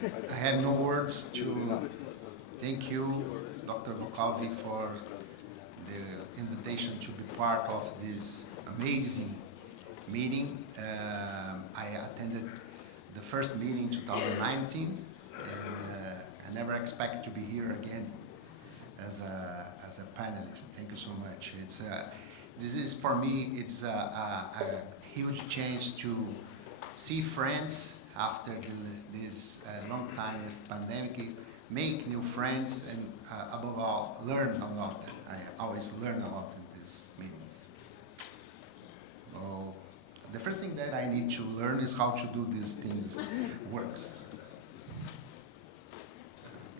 I have no words to thank you, Dr. Volpi, for the invitation to be part of this amazing meeting. I attended the first meeting in 2019, and I never expect to be here again as a panelist. Thank you so much. This is for me, it's a huge change to see friends after this long time with pandemic, make new friends, and above all, learn a lot. I always learn a lot in these meetings. So, the first thing that I need to learn is how to do these things works.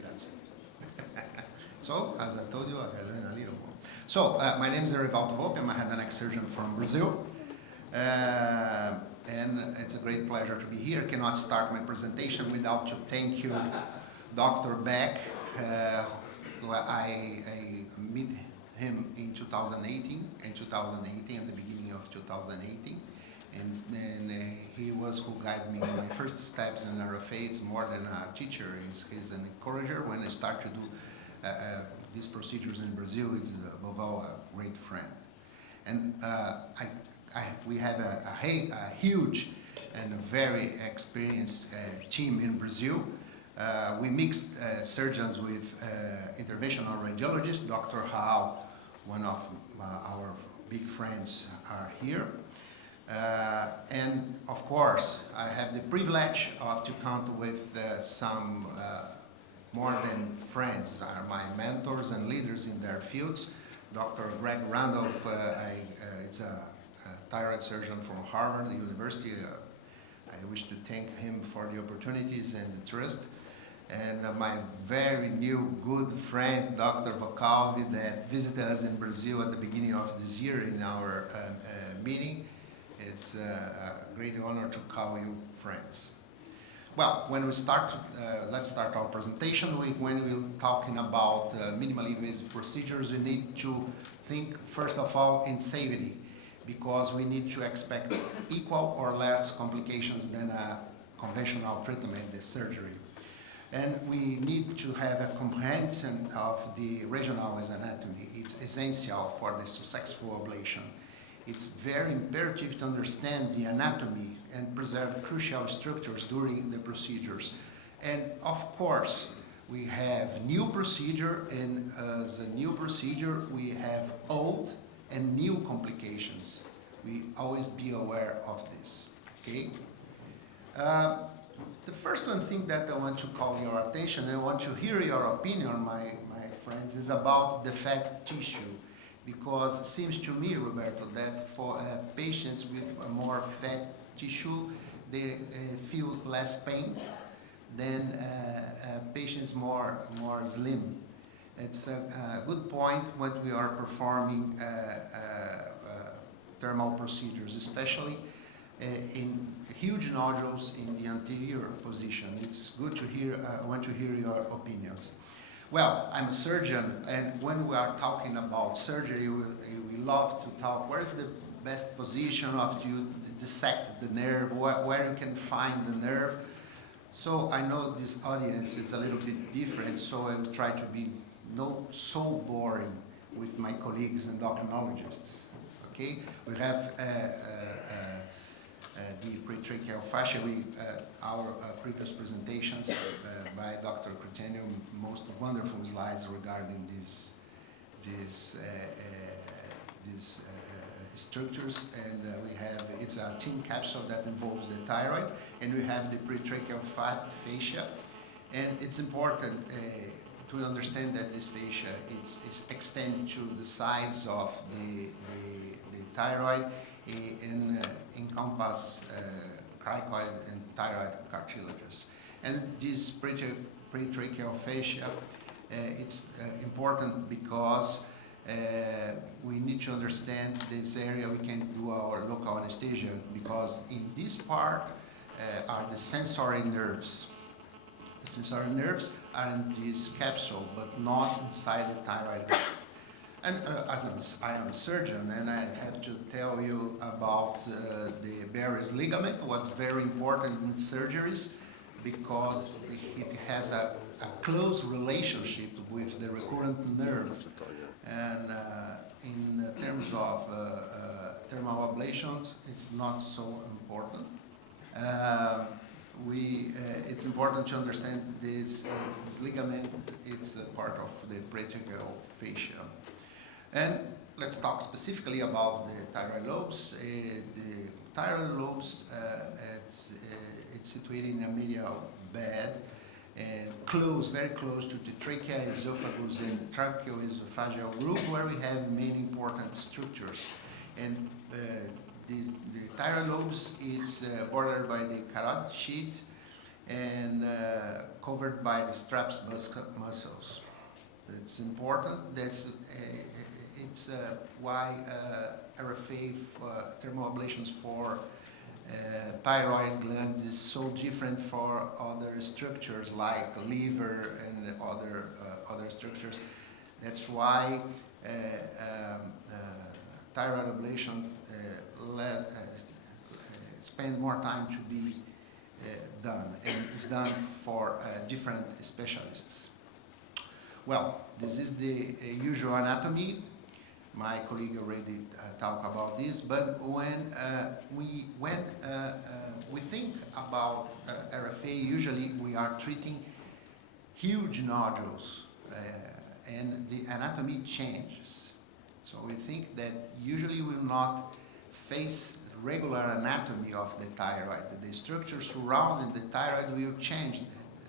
Grazie. So, as I told you, I learned a little more. So, my name is Erivelto Volpi. I'm a head and neck surgeon from Brazil. And it's a great pleasure to be here. Cannot start my presentation without to thank you, Dr. Beck. I met him in 2018, at the beginning of 2018. And then he was who guided me in my first steps in RFA. It's more than a teacher, he's an encourager. When I start to do these procedures in Brazil, it's above all a great friend. And we have a huge and a very experienced team in Brazil. We mixed surgeons with interventional radiologists. Dr. Paolo, one of our big friends, are here. And of course, I have the privilege of to count with some more than friends, are my mentors and leaders in their fields. Dr. Greg Randolph, it's a thyroid surgeon from Harvard University. I wish to thank him for the opportunities and the trust. And my very new good friend, Dr. Volpi, that visited us in Brazil at the beginning of this year in our meeting. It's a great honor to call you friends. Well, when we start, let's start our presentation. When we're talking about minimally invasive procedures, we need to think, first of all, in safety, because we need to expect equal or less complications than a conventional treatment, the surgery. And we need to have a comprehension of the regional anatomy. It's essential for the successful ablation. It's very imperative to understand the anatomy and preserve crucial structures during the procedures. And of course, we have new procedure, and as a new procedure, we have old and new complications. We always be aware of this, okay? The first one thing that I want to call your attention, and I want to hear your opinion, my friends, is about the fat tissue. Because it seems to me, Roberto, that for patients with a more fat tissue, they feel less pain than patients more slim. It's a good point when we are performing thermal procedures, especially in huge nodules in the anterior position. It's good to hear, I want to hear your opinions. Well, I'm a surgeon, and when we are talking about surgery, we love to talk, where is the best position of you to dissect the nerve, where you can find the nerve. So I know this audience is a little bit different, so I will try to be not so boring with my colleagues endocrinologists. Okay, we have the pretracheal fascia. Our previous presentations by Dr. Coutinho, most wonderful slides regarding these structures, and we have, it's a thin capsule that involves the thyroid, and we have the pretracheal fascia, and it's important to understand that this fascia is extended to the sides of the thyroid and encompass cricoid and thyroid cartilages. And this pretracheal fascia, it's important because we need to understand this area. We can do our local anesthesia, because in this part are the sensory nerves. The sensory nerves are in this capsule, but not inside the thyroid. And as I am a surgeon, and I have to tell you about the Barrett's ligament, what's very important in surgeries. because it has a close relationship with the recurrent nerve. And in terms of thermal ablations, it's not so important. It's important to understand this ligament. It's a part of the brachial fascia. And let's talk specifically about the thyroid lobes. The thyroid lobes, it's situated in a medial bed and very close to the trachea, esophagus, and tracheoesophageal groove, where we have many important structures. And the thyroid lobes is bordered by the carotid sheath and covered by the straps muscles. It's important. It's why RFA thermal ablations for thyroid glands is so different for other structures like liver and other structures. That's why thyroid ablation spend more time to be done, and it's done for different specialists. Well, this is the usual anatomy. My colleague already talked about this, but when we think about RFA, usually we are treating huge nodules, and the anatomy changes. So we think that usually we will not face regular anatomy of the thyroid. The structure surrounding the thyroid will change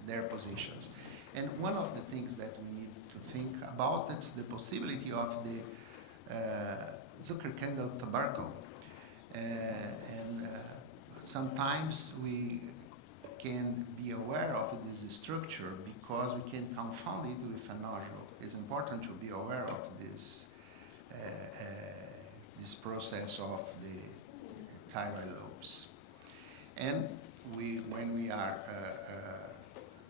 their positions. And one of the things that we need to think about is the possibility of the Zucker-Kendall tubercle. And sometimes we can be aware of this structure because we can confound it with a nodule. It's important to be aware of this process of the thyroid lobes. And when we are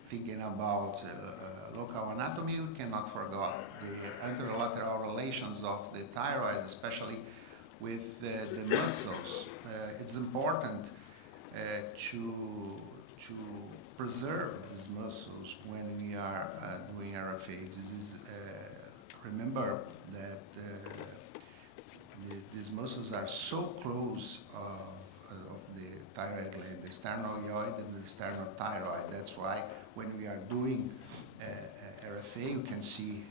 thinking about local anatomy, we cannot forget the anterolateral relations of the thyroid, especially with the muscles. It's important to preserve these muscles when we are doing RFA. Remember that these muscles are so close of the thyroid gland, the sternocleidoid and the sternothyroid. That's why when we are doing RFA, you can see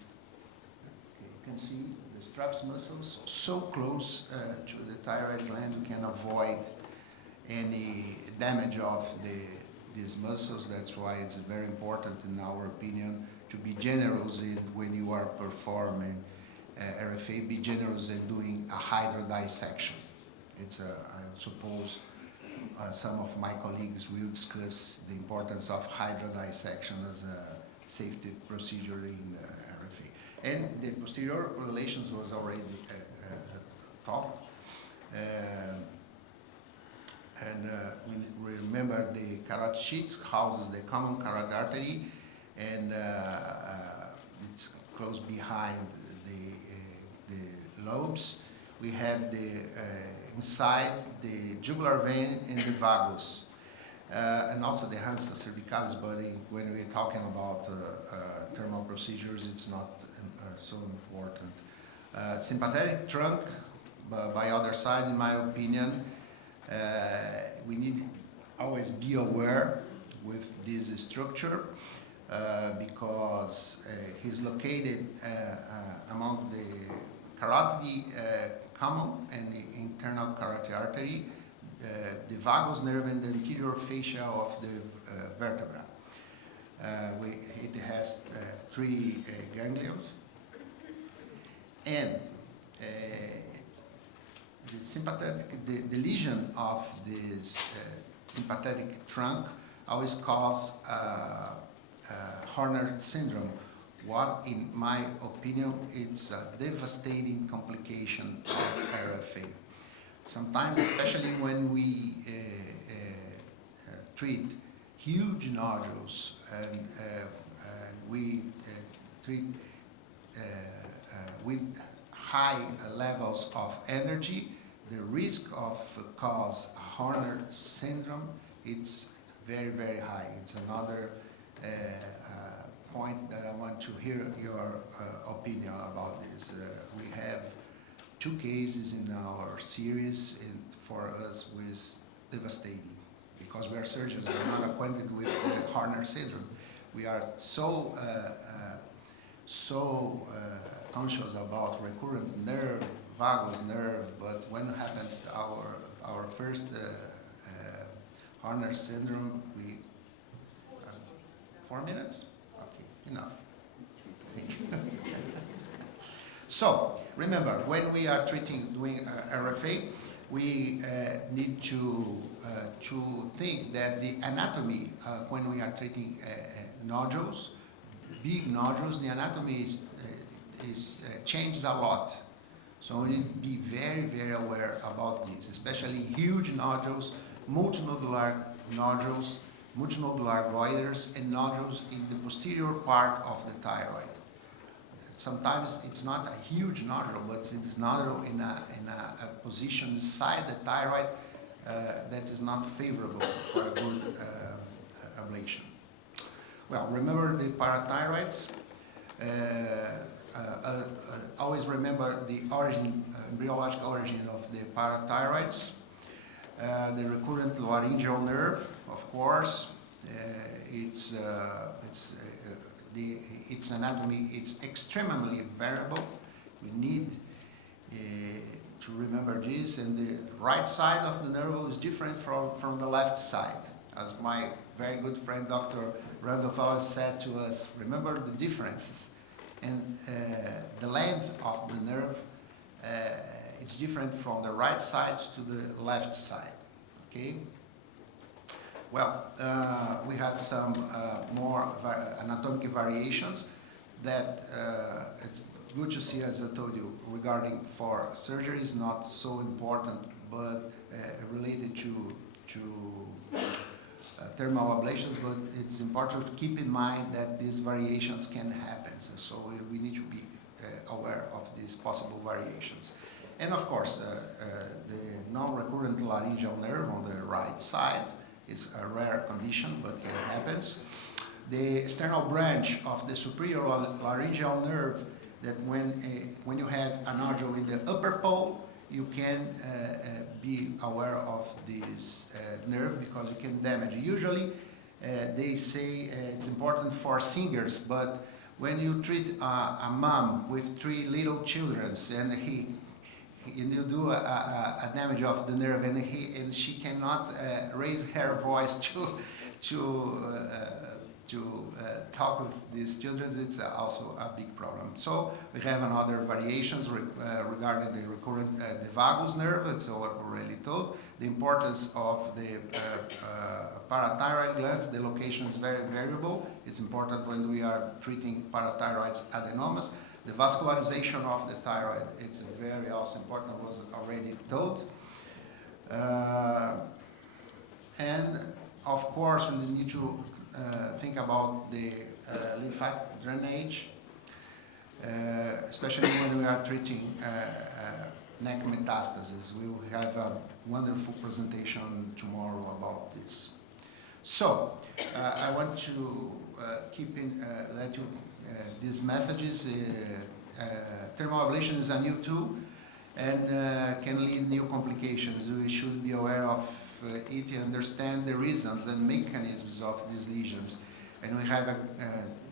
the straps muscles so close to the thyroid gland. You can avoid any damage of these muscles. That's why it's very important, in our opinion, to be generous when you are performing RFA. Be generous in doing a hydrodissection. I suppose some of my colleagues will discuss the importance of hydrodissection as a safety procedure in RFA. And the posterior relations was already talked. We remember the carotid sheath houses the common carotid artery, and it's close behind the lobes. We have inside the jugular vein and the vagus, and also the ansa cervicalis. But when we're talking about thermal procedures, it's not so important. Sympathetic trunk, by other side, in my opinion, we need always be aware with this structure because he's located among the carotid common and the internal carotid artery, the vagus nerve and the anterior fascia of the vertebra. It has 3 ganglions, and the lesion of this sympathetic trunk always cause Horner syndrome. What, in my opinion, it's a devastating complication of RFA. Sometimes, especially when we treat huge nodules and we treat with high levels of energy, the risk of cause Horner syndrome, it's very, very high. It's another point that I want to hear your opinion about this. We have 2 cases in our series, and for us was devastating because we are surgeons, we're not acquainted with Horner syndrome. We are so conscious about recurrent nerve, vagus nerve, but when it happens our first Horner syndrome, we 4 minutes? Okay, enough. Thank you. So remember, when we are doing RFA, we need to think that the anatomy when we are treating nodules, big nodules, the anatomy is changes a lot. So we need to be very, very aware about this, especially huge nodules, multinodular nodules, multinodular goiters, and nodules in the posterior part of the thyroid. Sometimes it's not a huge nodule, but it is nodule in a position inside the thyroid that is not favorable for a good ablation. Well, remember the parathyroids. Always remember the origin, embryological origin of the parathyroids. The recurrent laryngeal nerve, of course, its anatomy, it's extremely variable. We need to remember this, and the right side of the nerve is different from the left side. As my very good friend Dr. Randolph always said to us, remember the differences. And the length of the nerve, it's different from the right side to the left side, okay? Well, we have some more anatomic variations that it's good to see, as I told you, regarding for surgeries, not so important, but related to thermal ablations, but it's important to keep in mind that these variations can happen. So we need to be aware of these possible variations. And of course, the non-recurrent laryngeal nerve on the right side is a rare condition, but can happen. The external branch of the superior laryngeal nerve, that when you have a nodule in the upper pole, you can be aware of this nerve because you can damage. Usually, they say it's important for singers, but when you treat a mom with 3 little children and you do a damage of the nerve and she cannot raise her voice to talk with these children, it's also a big problem. So we have another variations regarding the recurrent the vagus nerve. It's already told. The importance of the parathyroid glands. The location is very variable. It's important when we are treating parathyroid adenomas. The vascularization of the thyroid, it's very also important, was already told. And of course, we need to think about the lymphatic drainage, especially when we are treating neck metastases. We will have a wonderful presentation tomorrow about this. So, I want to let you these messages. Thermal ablation is a new tool and can lead new complications. We should be aware of it and understand the reasons and mechanisms of these lesions. And we have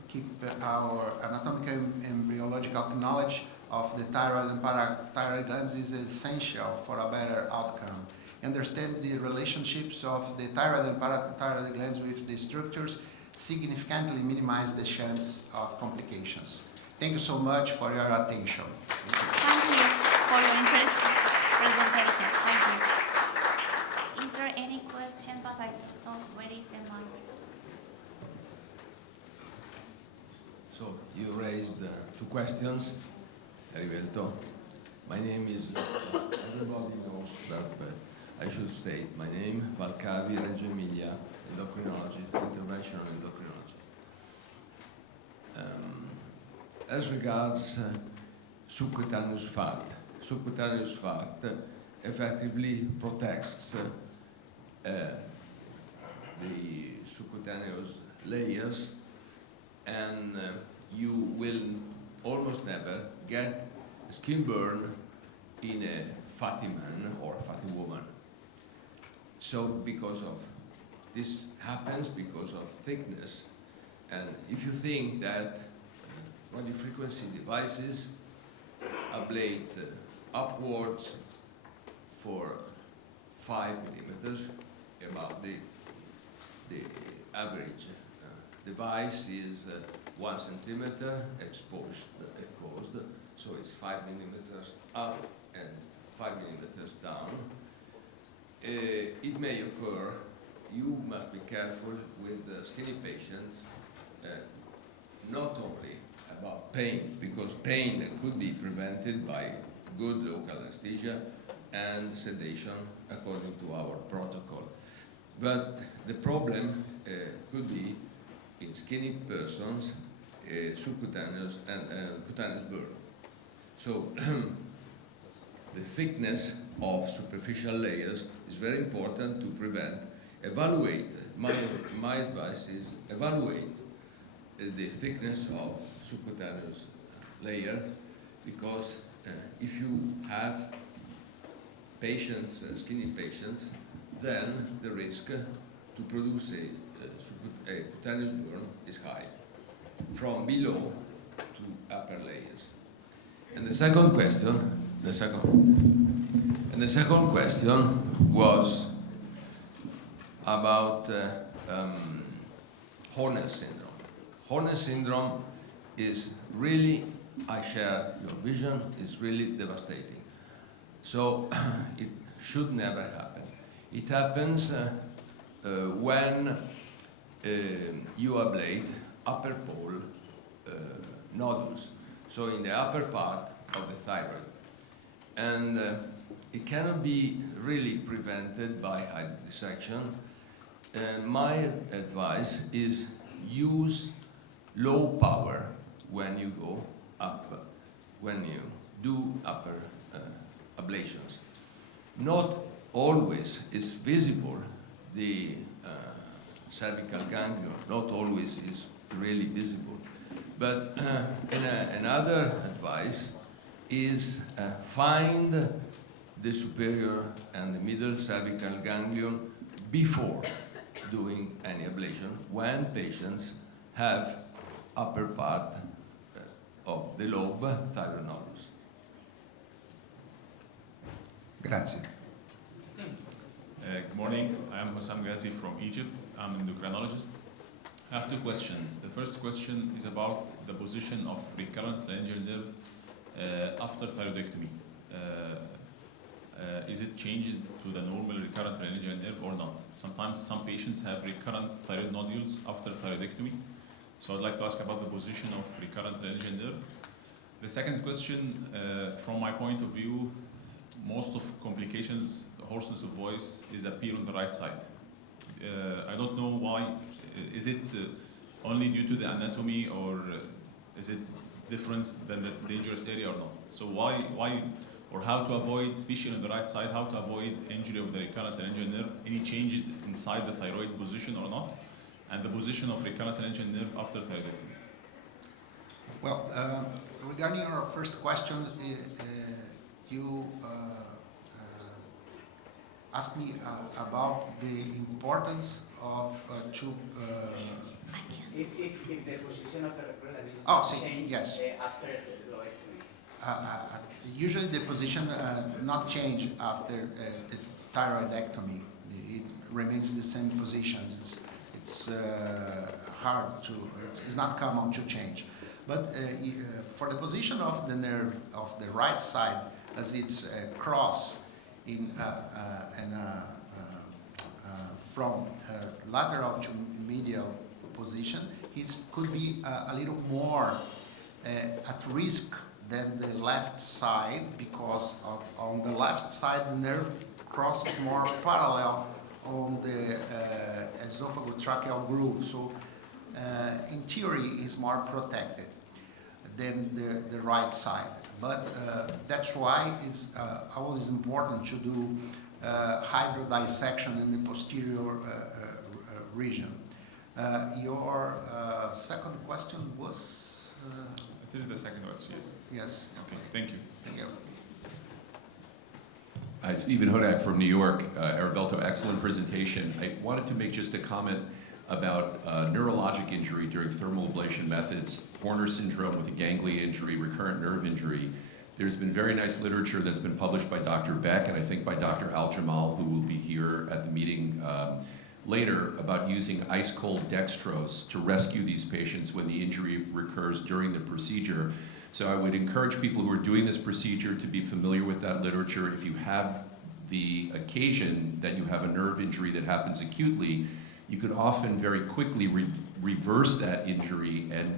keep our anatomical and embryological knowledge of the thyroid and parathyroid glands is essential for a better outcome. Understand the relationships of the thyroid and parathyroid glands with the structures significantly minimize the chance of complications. Thank you so much for your attention. Thank you for your interesting presentation. Thank you. Is there any question? But I don't know where is the mic. So you raised 2 questions, Erivelto. My name is, everybody knows that, but I should state my name, Valcavi, Reggio Emilia, endocrinologist, interventional endocrinologist. As regards subcutaneous fat effectively protects the subcutaneous layers, and you will almost never get a skin burn in a fatty man or a fatty woman. So because of this happens because of thickness, and if you think that radiofrequency devices ablate upwards for 5 millimeters, about the average device is 1 centimeter exposed, so it's 5 millimeters up and 5 millimeters down. It may occur. You must be careful with skinny patients, not only about pain, because pain could be prevented by good local anesthesia and sedation according to our protocol. But the problem could be in skinny persons, subcutaneous and cutaneous burn. So the thickness of superficial layers is very important to prevent. Evaluate, my advice is evaluate the thickness of subcutaneous layer, because if you have patients, skinny patients, then the risk to produce a cutaneous burn is high, from below to upper layers. And the second question was about Horner's syndrome. Horner's syndrome is really, I share your vision, is really devastating. So it should never happen. It happens when you ablate upper pole nodules, so in the upper part of the thyroid. And it cannot be really prevented by hydrodissection. My advice is use low power when you go up, when you do upper ablations. Not always is visible the cervical ganglion, not always is really visible. But another advice is find the superior and the middle cervical ganglion before doing any ablation when patients have upper part of the lobe thyroid nodules. Grazie. Good morning. I am Hussam Ghazi from Egypt. I'm an endocrinologist. I have two questions. The first question is about the position of recurrent laryngeal nerve after thyroidectomy. Is it changed to the normal recurrent laryngeal nerve or not? Sometimes some patients have recurrent thyroid nodules after thyroidectomy. So I'd like to ask about the position of recurrent laryngeal nerve. The second question, from my point of view, most of complications, hoarseness of voice, is appear on the right side. I don't know why. Is it only due to the anatomy, or is it different than the dangerous area or not? So why, or how to avoid, especially on the right side, how to avoid injury of the recurrent laryngeal nerve? Any changes inside the thyroid position or not? And the position of recurrent laryngeal nerve after thyroidectomy? Well, regarding our first question, you asked me about the importance of If the position of the recurrent change yes. After thyroidectomy. Usually the position not change after the thyroidectomy. It remains the same position. It's hard to, it's not common to change. But for the position of the nerve of the right side, as it's cross in from lateral to medial position, it could be a little more at risk than the left side, because on the left side the nerve crosses more parallel on the esophagotracheal groove. So in theory is more protected than the right side. But that's why it's always important to do hydrodissection in the posterior region. Your second question was? This is the second question, yes. Yes. Okay, thank you. Thank you. Hi, Stephen Hodak from New York. Erivelto, excellent presentation. I wanted to make just a comment about neurologic injury during thermal ablation methods, Horner syndrome with a ganglia injury, recurrent nerve injury. There's been very nice literature that's been published by Dr. Beck and I think by Dr. Al-Jamal, who will be here at the meeting later, about using ice-cold dextrose to rescue these patients when the injury recurs during the procedure. So I would encourage people who are doing this procedure to be familiar with that literature. If you have the occasion that you have a nerve injury that happens acutely, you could often very quickly reverse that injury and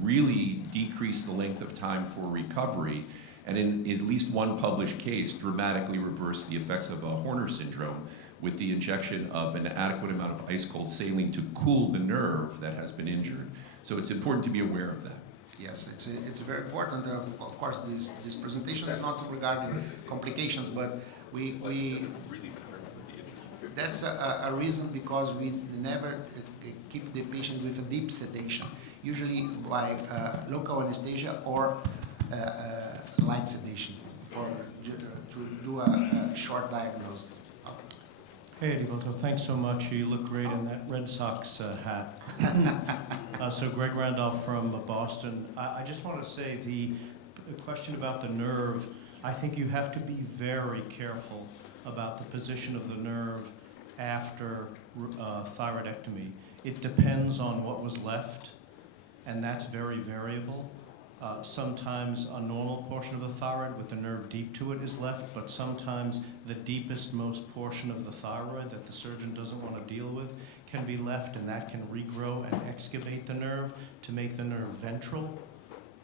really decrease the length of time for recovery, and in at least one published case, dramatically reverse the effects of Horner syndrome with the injection of an adequate amount of ice-cold saline to cool the nerve that has been injured. So it's important to be aware of that. Yes, it's very important. Of course, this presentation is not regarding complications, but that's a reason because we never keep the patient with a deep sedation, usually by local anesthesia or light sedation, or to do a short diagnosis. Hey, Erivelto, thanks so much. You look great in that Red Sox hat. So Greg Randolph from Boston. I just want to say the question about the nerve, I think you have to be very careful about the position of the nerve after thyroidectomy. It depends on what was left, and that's very variable. Sometimes a normal portion of the thyroid with the nerve deep to it is left, but sometimes the deepest, most portion of the thyroid that the surgeon doesn't want to deal with can be left, and that can regrow and excavate the nerve to make the nerve ventral,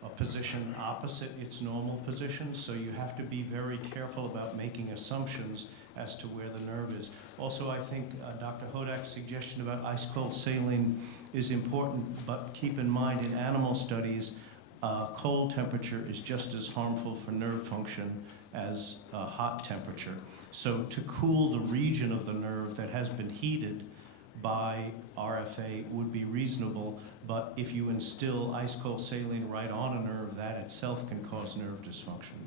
a position opposite its normal position. So you have to be very careful about making assumptions as to where the nerve is. Also, I think Dr. Hodak's suggestion about ice-cold saline is important, but keep in mind in animal studies, cold temperature is just as harmful for nerve function as hot temperature. So to cool the region of the nerve that has been heated by RFA would be reasonable, but if you instill ice-cold saline right on a nerve, that itself can cause nerve dysfunction.